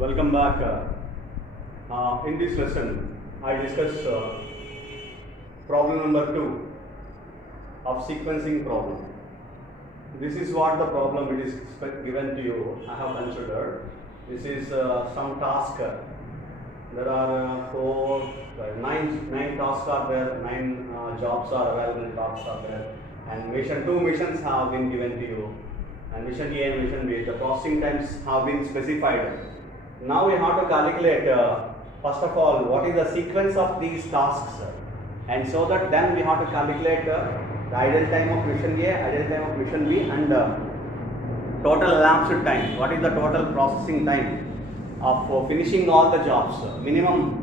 Welcome back. In this lesson, I discuss problem number 2 of sequencing problem. This is what the problem it is given to you. I have considered. This is some task. There are nine tasks are there. 9 jobs are available. Tasks are there, and two missions have been given to you. And mission A and mission B. The processing times have been specified. Now we have to calculate first of all what is the sequence of these tasks, and so that then we have to calculate the ideal time of mission A, ideal time of mission B, and total elapsed time. What is the total processing time of finishing all the jobs? Minimum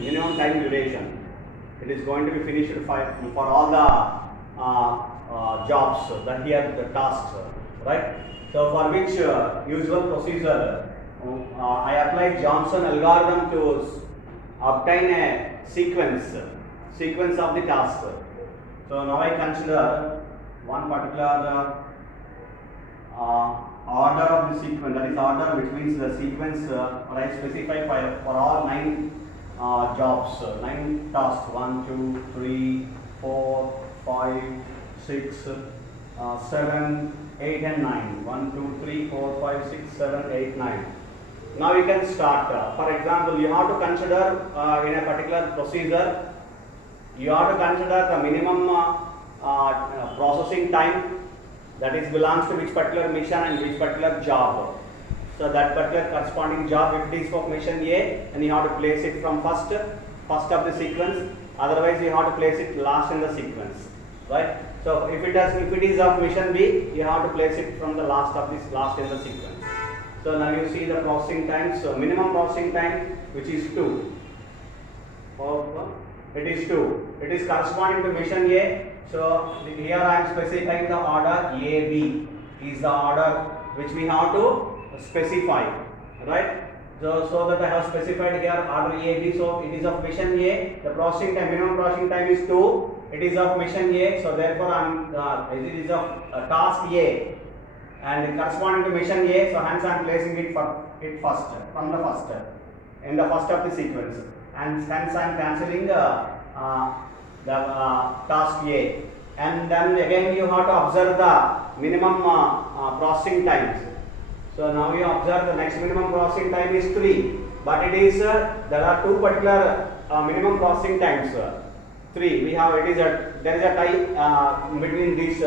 minimum time duration. It is going to be finished for all the jobs that here the tasks, right? So for which usual procedure, I apply Johnson algorithm to obtain a sequence of the task. So now I consider one particular order of the sequence, that is order which means the sequence I specify for all 9 jobs, 9 tasks, 1, 2, 3, 4, 5, 6, 7, 8 and 9. 1, 2, 3, 4, 5, 6, 7, 8, 9. Now we can start. For example, you have to consider in a particular procedure, you have to consider the minimum processing time, that is belongs to which particular mission and which particular job. So that particular corresponding job, if it is for mission A, and you have to place it from first of the sequence. Otherwise, you have to place it last in the sequence, right? So if it is of mission B, you have to place it from the last in the sequence. So now you see the processing time. So minimum processing time, which is 2. It is 2. It is corresponding to mission A. So here I am specifying the order AB is the order which we have to specify, right? So that I have specified here order AB. So it is of mission A. The processing time, minimum processing time is 2. It is of mission A, so therefore it is of task A and corresponding to mission A, so hence I am placing it first in the first of the sequence, and hence I am cancelling the task A, and then again you have to observe the minimum processing times. So now you observe the next minimum processing time is 3, but it is there are 2 particular minimum processing times. 3. There is a tie between these 2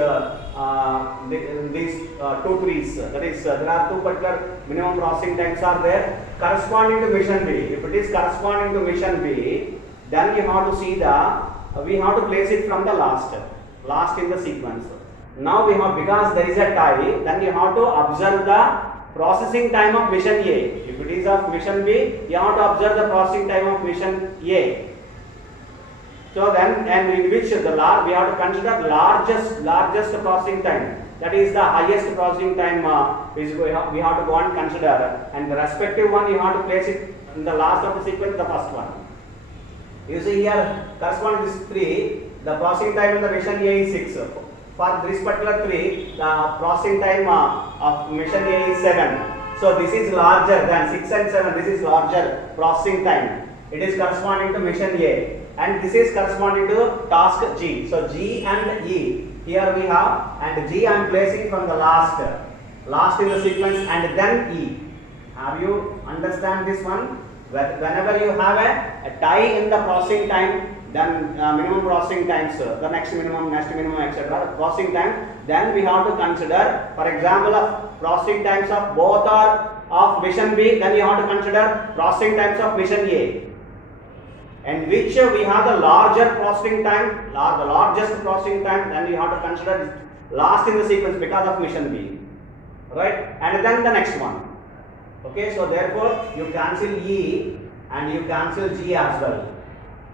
3s. That is, there are 2 particular minimum processing times are there corresponding to mission B. If it is corresponding to mission B, then you have to see we have to place it from the last in the sequence. Now because there is a tie, then you have to observe the processing time of mission A. If it is of mission B, you have to observe the processing time of mission A. So then, and in which we have to consider largest processing time. That is the highest processing time we have to go and consider, and the respective one you have to place it in the last of the sequence, the first one. You see here, corresponding to this 3, the processing time in the mission A is 6. For this particular 3, the processing time of mission A is 7. So this is larger than 6 and 7. This is larger processing time. It is corresponding to mission A. And this is corresponding to task G. So G and E here we have, and G I am placing from the last in the sequence, and then E. Have you understand this one? Whenever you have a tie in the processing time, then minimum processing times, the next minimum, etc. Processing time, then we have to consider, for example, of processing times of both are of mission B, then you have to consider processing times of mission A. And which we have the larger processing time, the largest processing time, then we have to consider last in the sequence because of mission B, right? And then the next one. Okay, so therefore you cancel E and you cancel G as well.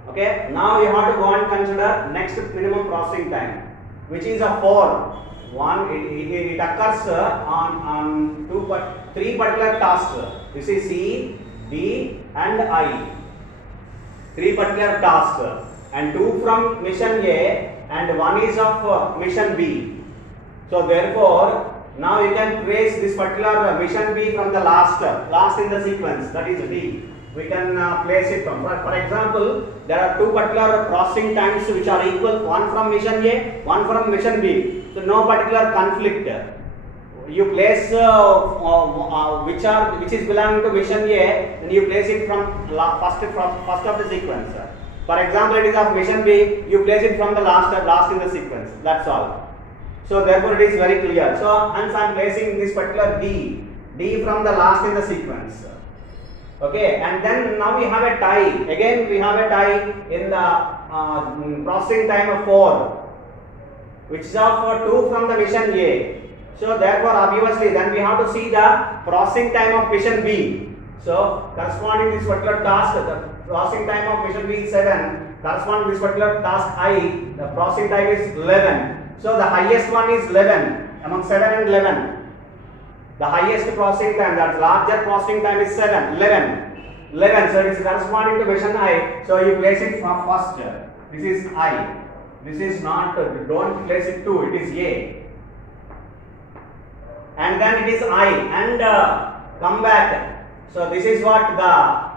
Okay, now you have to go and consider next minimum processing time, which is a 4. It occurs on 3 particular tasks. You see C, D and I. 3 particular tasks, and 2 from mission A and 1 is of mission B. So therefore Now you can trace this particular mission B from the last in the sequence, that is D. We can place it from. For example, there are two particular processing times which are equal, one from mission A, one from mission B. So no particular conflict. You place which is belonging to mission A, then you place it from first of the sequence. For example, it is of mission B, you place it from the last in the sequence. That's all. So therefore it is very clear. So hence I am placing this particular D from the last in the sequence. Okay, and then now we have a tie. Again we have a tie in the processing time of 4, which is of 2 from the mission A. So therefore obviously then we have to see the processing time of mission B. So corresponding to this particular task, the processing time of mission B is 7. Corresponding to this particular task I, the processing time is 11. So the highest one is 11 among 7 and 11. The highest processing time, that larger processing time is 11. So it is corresponding to mission I. So you place it from first. This is I. This is not, don't place it 2, it is A. And then it is I. And come back. So this is what the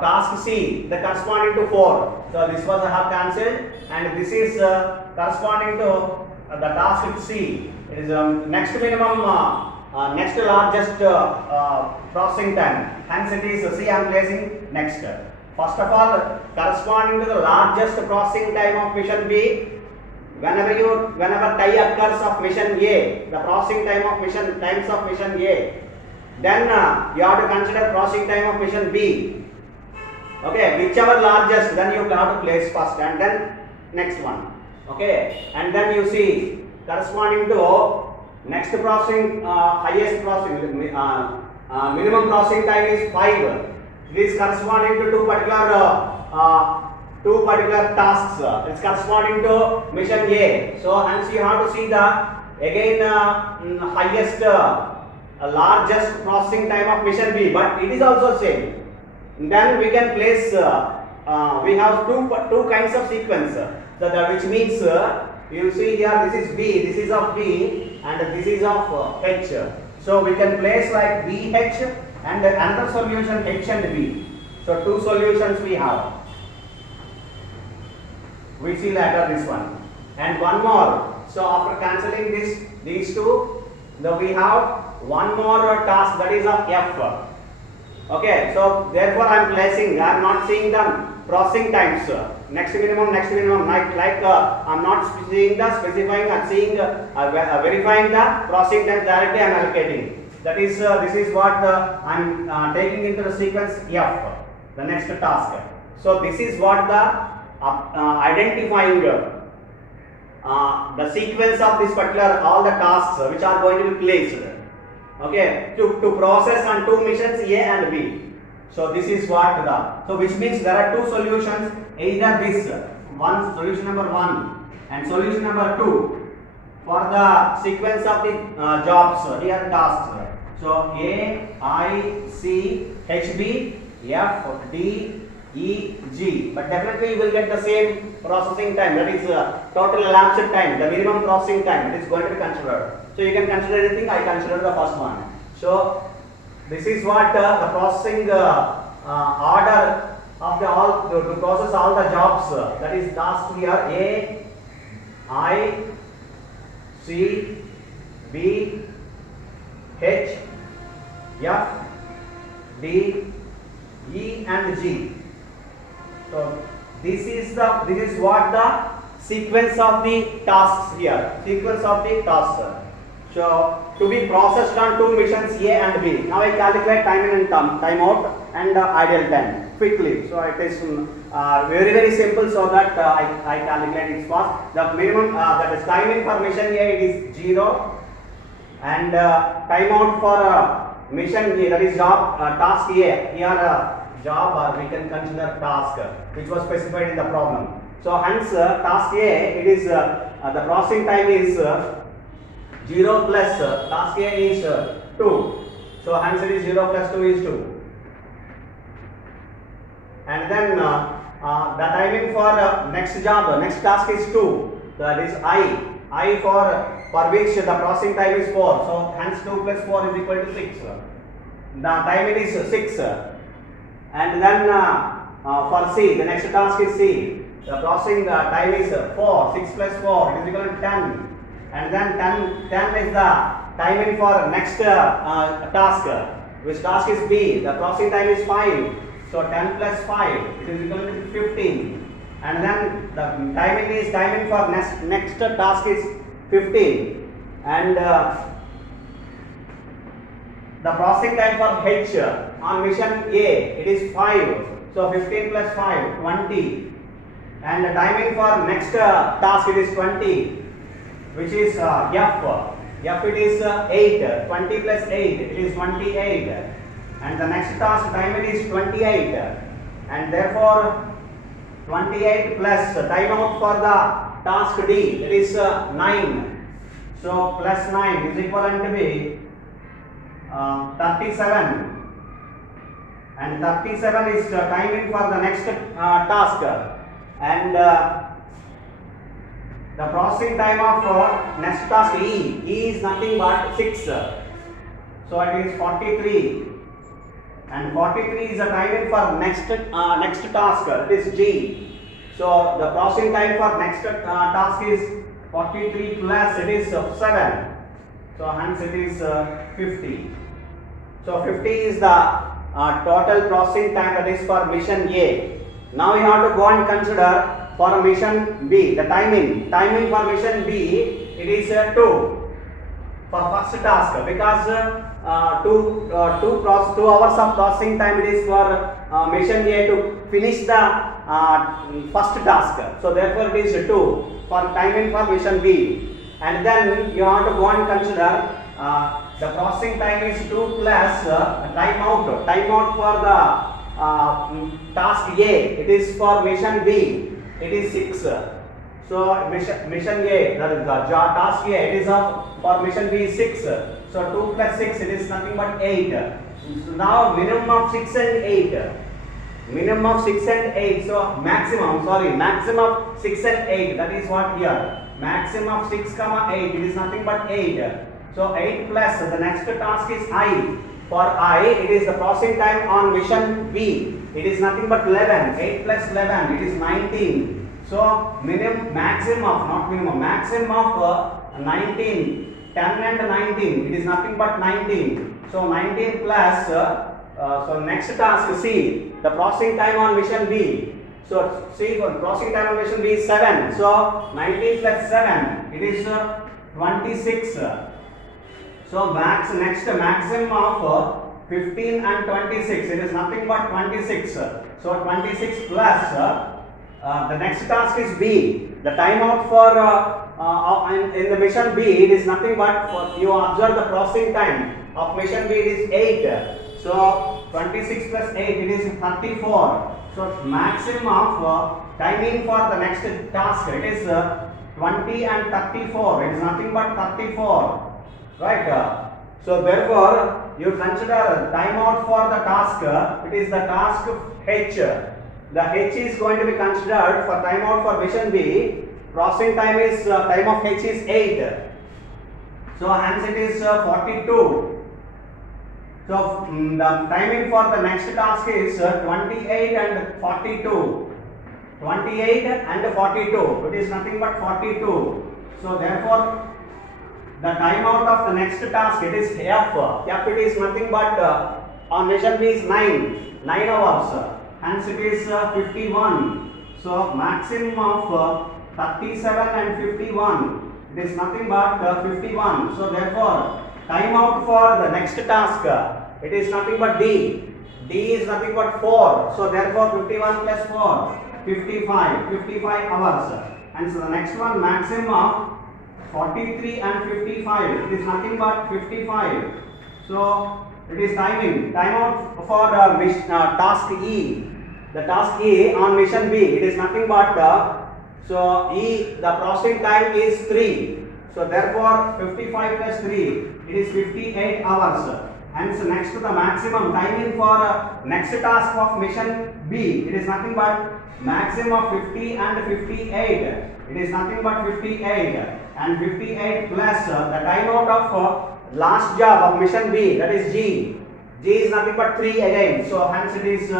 task C, the corresponding to 4. So this was I have cancelled. And this is corresponding to the task C. It is next minimum. Next largest processing time, hence it is C I am placing next. First of all, corresponding to the largest processing time of mission B, whenever tie occurs of mission A, the processing time of times of mission A, then you have to consider processing time of mission B. Okay, whichever largest, then you have to place first and then next one. Okay, and then you see corresponding to next processing, highest processing, minimum processing time is 5. It is corresponding to two particular tasks. It is corresponding to mission A. So hence you have to see the again highest, largest processing time of mission B. But it is also same. Then we can place. We have two kinds of sequence. So which means you see here this is B, this is of B, and this is of H. So we can place like BH and another solution H and B. So two solutions we have. We see later this one. And one more. So after cancelling these two, we have one more task, that is of F. Okay, so therefore I am placing, I am not seeing the processing times. Next minimum, like I am not seeing the specifying, I am seeing verifying the processing times directly I am allocating. That is, this is what I am taking into the sequence F, the next task. So this is what the identifying the sequence of this particular, all the tasks which are going to be placed. Okay, to process on two missions A and B. So this is what so which means there are two solutions, either this one solution number 1 and solution number 2 for the sequence of the jobs here tasks. So A, I, C, H, B, F, D, E, G. But definitely you will get the same processing time, that is total elapsed time, the minimum processing time, it is going to be considered. So you can consider anything, I consider the first one. So this is what the processing order of the all to process all the jobs, that is task here A, I, C, B, H, F, D, E and G. So this is what the sequence of the tasks here, sequence of the tasks. So to be processed on two missions A and B. Now I calculate time in and time out and ideal time quickly. So it is very simple, so that I calculate it fast. The minimum, that is time in for mission A, it is 0, and time out for mission A, that is job task A. Here job we can consider task which was specified in the problem. So hence task A, it is the processing time is 0 plus task A is 2. So hence it is 0 plus 2 is 2. And then the timing for next job, next task is 2. That is I for for which the processing time is 4. So hence 2 plus 4 is equal to 6. The time is 6. And then for C, the next task is C. The processing time is 4. 6 plus 4 it is equal to 10. And then 10 is the timing for next task. Which task is B? The processing time is 5. So 10 plus 5 it is equal to 15. And then the timing for next task is 15. And the processing time for H on mission A it is 5. So 15 plus 5 20. And the timing for next task it is 20. Which is F. F it is 8. 20 plus 8 it is 28. And the next task timing is 28. And therefore 28 plus timeout for the task D it is 9. So plus 9 is equivalent to be 37. And 37 is timing for the next task. And the processing time of next task E is nothing but 6. So it is 43. And 43 is the timing for next task, it is G. So the processing time for next task is 43 plus it is 7. So hence it is 50. So 50 is the total processing time that is for mission A. Now we have to go and consider for mission B the timing. Timing for mission B it is 2 for first task, because 2 hours of processing time it is for mission A to finish the first task. So therefore it is 2 for timing for mission B. And then you have to go and consider the processing time is 2 plus timeout. Timeout for the task A it is for mission B it is 6. So mission A, that is the task A, it is for mission B is 6. So 2 plus 6 it is nothing but 8. So now minimum of 6 and 8. Minimum of 6 and 8. So maximum 6 and 8. That is what here. Maximum of 6 comma 8. It is nothing but 8. So 8 plus the next task is I. For I it is the processing time on mission B. It is nothing but 11. 8 plus 11 it is 19. So maximum of 19. 10 and 19 it is nothing but 19. So 19 plus so next task C, the processing time on mission B. So C for processing time on mission B is 7. So 19 plus 7 it is 26. So maximum of 15 and 26 it is nothing but 26. So 26 plus the next task is B. The timeout for in the mission B it is nothing but you observe the processing time of mission B it is 8. So 26 plus 8 it is 34. So maximum of timing for the next task it is 20 and 34. It is nothing but 34. Right? So therefore you consider timeout for the task. It is the task H. The H is going to be considered for timeout for mission B. Processing time is time of H is 8. So hence it is 42. So the timing for the next task is 28 and 42. 28 and 42. It is nothing but 42. So therefore the timeout of the next task it is F. F it is nothing but on mission B is 9 hours. Hence it is 51. So maximum of 37 and 51 it is nothing but 51. So therefore timeout for the next task it is nothing but D. D is nothing but 4. So therefore 51 plus 4 55 hours. And so the next one maximum of 43 and 55 it is nothing but 55. So it is timeout for task E. The task E on mission B it is nothing but so E, the processing time is 3. So therefore 55 plus 3 it is 58 hours. Hence next to the maximum timing for next task of mission B it is nothing but maximum of 50 and 58. It is nothing but 58. and 58 plus the timeout of last job of mission B, that is G. G is nothing but 3 again, so hence it is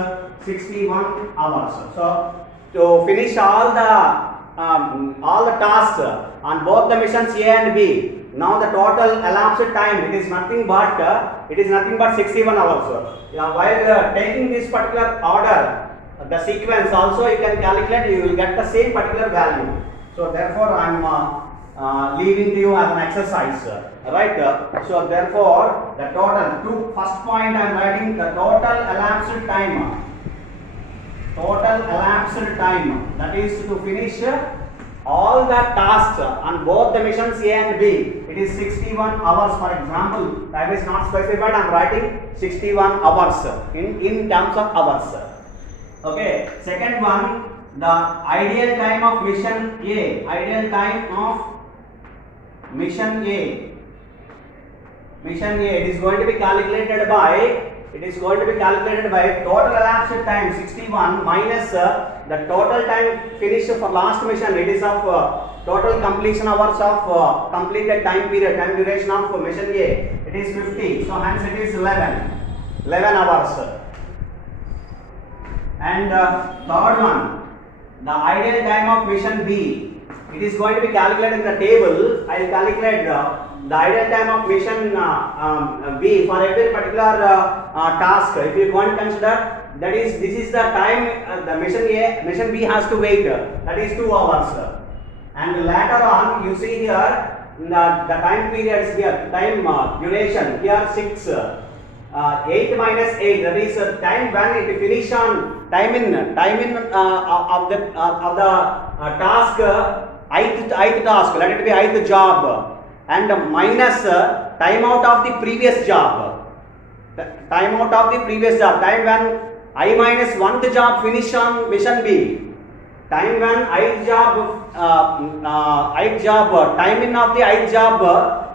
61 hours. So to finish all the tasks on both the missions A and B, now the total elapsed time it is nothing but 61 hours. While taking this particular order, the sequence also you can calculate, you will get the same particular value. So therefore I am leaving to you as an exercise, right? So therefore the total, first point I am writing the total elapsed time. Total elapsed time, that is to finish all the tasks on both the missions A and B. It is 61 hours. For example, time is not specified, I am writing 61 hours in terms of hours. Okay, second one, the ideal time of mission A. Ideal time of mission A. Mission A, it is going to be calculated by total elapsed time 61 minus the total time finished for last mission. It is of total completion hours of completed time period, time duration of mission A. It is 50. So hence it is 11 hours. And third one, the ideal time of mission B. It is going to be calculated in the table. I will calculate the ideal time of mission B for every particular task. If you want to consider, this is the time the mission B has to wait, that is 2 hours. And later on you see here the time periods here, time duration here 6, 8 minus 8, that is time when it finish on time in of the task, ith task, let it be ith job, and minus time out of the previous job. Time out of the previous job, time when I minus 1th job finish on mission B. Time when ith job, time in of the ith job,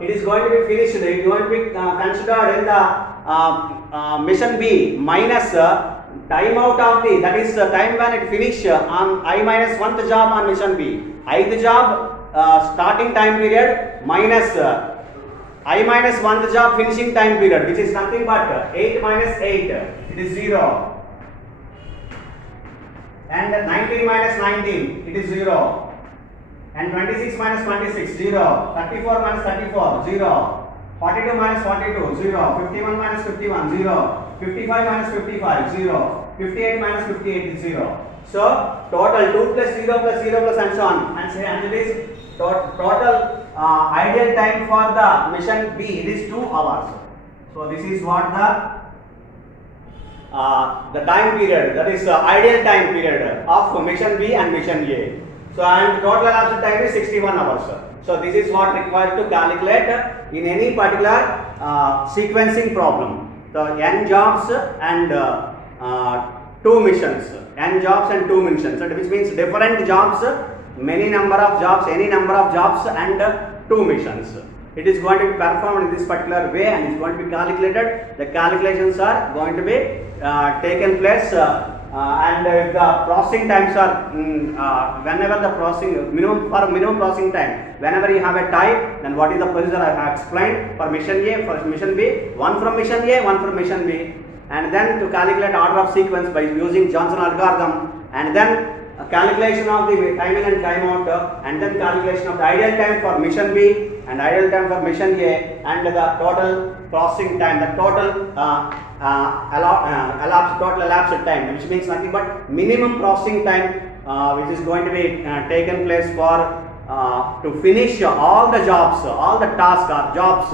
it is going to be finished. It is going to be considered in the mission B minus time out of the, that is time when it finish on I minus 1th job on mission B. Ith job starting time period minus I minus 1th job finishing time period, which is nothing but 8 minus 8, it is 0. And 19 minus 19, it is 0. And 26 minus 26, 0. 34 minus 34, 0. 42 minus 42, 0. 51 minus 51, 0. 55 minus 55, 0. 58 minus 58 is 0. So total 2 plus 0 plus 0 plus and so on. And it is total ideal time for the mission B, it is 2 hours. So this is what the time period, that is ideal time period of mission B and mission A. So and total elapsed time is 61 hours. So this is what required to calculate in any particular sequencing problem. The n jobs and 2 missions, n jobs and 2 missions, which means different jobs, many number of jobs, any number of jobs and 2 missions. It is going to be performed in this particular way and is going to be calculated. The calculations are going to be taken place and if the processing times are whenever the processing minimum processing time, whenever you have a tie, then what is the procedure I have explained for mission A, for mission B, one from mission A, one from mission B, and then to calculate order of sequence by using Johnson algorithm, and then calculation of the timing and time out, and then calculation of the ideal time for mission B and ideal time for mission A, and the total processing time, the total elapsed time, which means nothing but minimum processing time which is going to be taken place for to finish all the jobs, all the tasks or jobs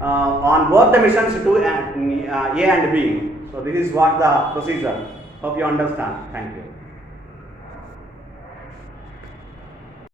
on both the missions to A and B. So this is what the procedure. Hope you understand. Thank you.